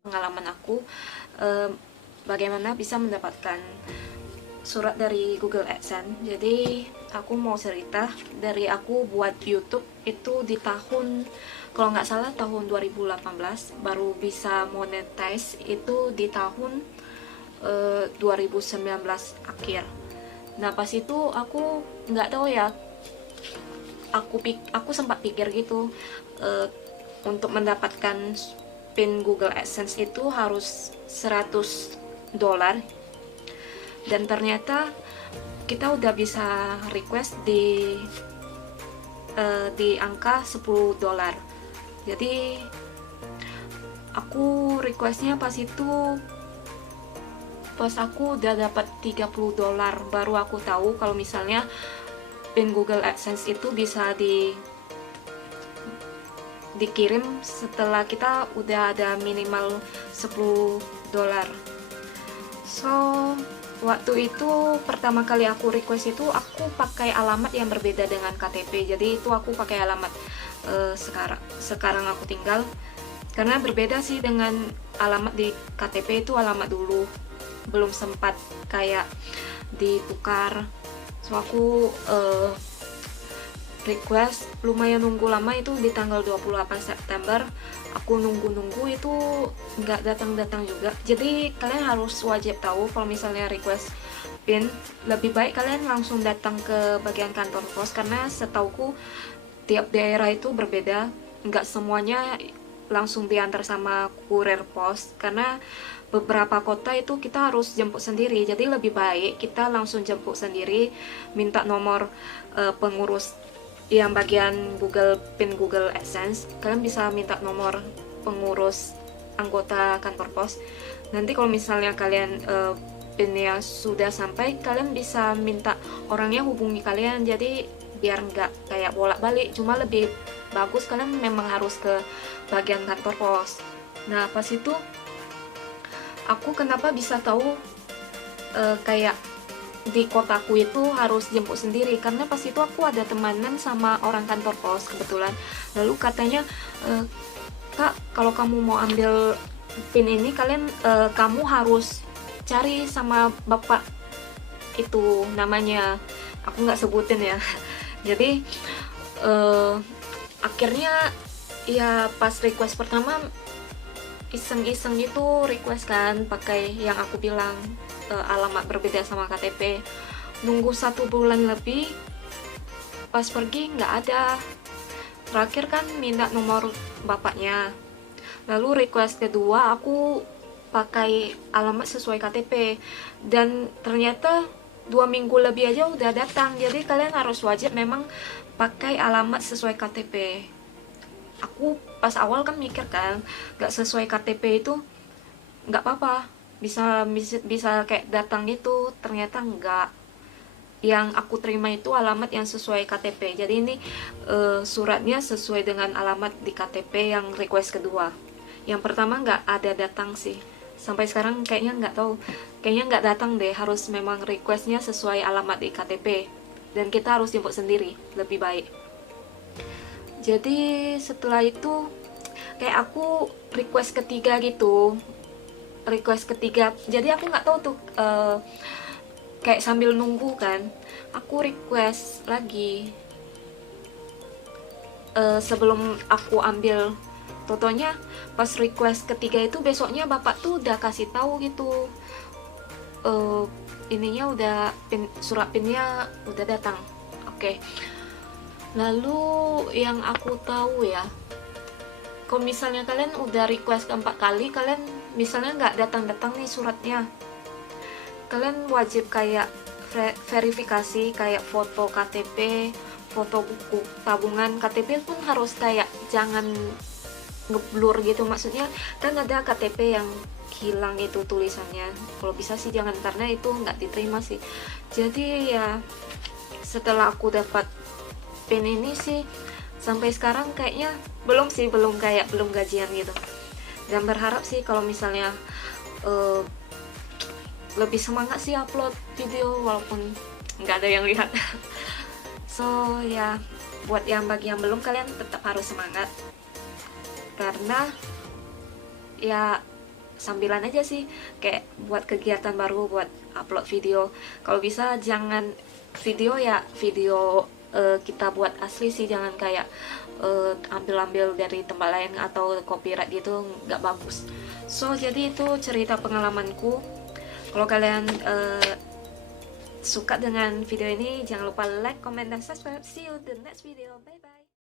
pengalaman aku bagaimana bisa mendapatkan surat dari Google AdSense. Jadi aku mau cerita dari aku buat YouTube itu di tahun, kalau nggak salah tahun 2018, baru bisa monetize itu di tahun 2019 akhir. Nah pas itu aku nggak tahu ya, aku sempat pikir gitu, eh, untuk mendapatkan pin Google AdSense itu harus $100, dan ternyata kita udah bisa request di angka $10. Jadi aku requestnya pas aku udah dapat $30, baru aku tahu kalau misalnya pin Google AdSense itu bisa dikirim setelah kita udah ada minimal $10. So waktu itu pertama kali aku request itu aku pakai alamat yang berbeda dengan KTP. Jadi itu aku pakai alamat sekarang aku tinggal, karena berbeda sih dengan alamat di KTP. Itu alamat dulu, belum sempat kayak ditukar. So aku request, lumayan nunggu lama, itu di tanggal 28 September aku nunggu itu nggak datang juga. Jadi kalian harus wajib tahu kalau misalnya request pin, lebih baik kalian langsung datang ke bagian kantor pos, karena setauku tiap daerah itu berbeda, nggak semuanya langsung diantar sama kurir pos, karena beberapa kota itu kita harus jemput sendiri. Jadi lebih baik kita langsung jemput sendiri, minta nomor pengurus yang bagian pin Google AdSense. Kalian bisa minta nomor pengurus anggota kantor pos. Nanti kalau misalnya kalian pinnya sudah sampai, kalian bisa minta orangnya hubungi kalian. Jadi biar nggak kayak bolak-balik, cuma lebih bagus kalian memang harus ke bagian kantor pos. Nah pas itu aku kenapa bisa tahu kayak di kotaku itu harus jemput sendiri, karena pas itu aku ada temanan sama orang kantor pos kebetulan. Lalu katanya, Kak, kalau kamu mau ambil pin ini, kamu harus cari sama bapak itu, namanya aku nggak sebutin ya. Jadi akhirnya ya pas request pertama iseng-iseng itu request kan pakai yang aku bilang, alamat berbeda sama KTP. Nunggu 1 bulan lebih, pas pergi nggak ada. Terakhir kan minta nomor bapaknya. Lalu request kedua aku pakai alamat sesuai KTP, dan ternyata 2 minggu lebih aja udah datang. Jadi kalian harus wajib memang pakai alamat sesuai KTP. Aku pas awal kan mikir kan nggak sesuai KTP itu nggak apa-apa, bisa kayak datang gitu. Ternyata nggak, yang aku terima itu alamat yang sesuai KTP. Jadi ini suratnya sesuai dengan alamat di KTP yang request kedua. Yang pertama nggak ada datang sih, sampai sekarang kayaknya nggak tahu, kayaknya nggak datang deh. Harus memang requestnya sesuai alamat di KTP, dan kita harus jemput sendiri, lebih baik. Jadi setelah itu kayak aku request ketiga gitu, jadi aku nggak tahu tuh, kayak sambil nunggu kan aku request lagi, sebelum aku ambil. Totonya pas request ketiga itu besoknya bapak tuh udah kasih tahu gitu, uh, ininya udah surat pinnya udah datang. Oke. Lalu yang aku tahu ya, kalau misalnya kalian udah request keempat kali, kalian misalnya nggak datang-datang nih suratnya, kalian wajib kayak verifikasi, kayak foto KTP, foto buku tabungan. KTP pun harus kayak jangan ngeblur gitu, maksudnya kan ada KTP yang hilang itu tulisannya. Kalau bisa sih jangan, karena itu nggak diterima sih. Jadi ya setelah aku dapat pin ini sih, sampai sekarang kayaknya belum gajian gitu. Dan berharap sih kalau misalnya lebih semangat sih upload video walaupun nggak ada yang lihat. So ya, buat bagi yang belum, kalian tetap harus semangat, karena ya sambilan aja sih, kayak buat kegiatan baru, buat upload video. Kalau bisa jangan video ya video kita buat asli sih, jangan kayak ambil-ambil dari tempat lain atau copyright gitu, nggak bagus. So jadi itu cerita pengalamanku. Kalau kalian suka dengan video ini, jangan lupa like, comment, dan subscribe. See you the next video. Bye bye.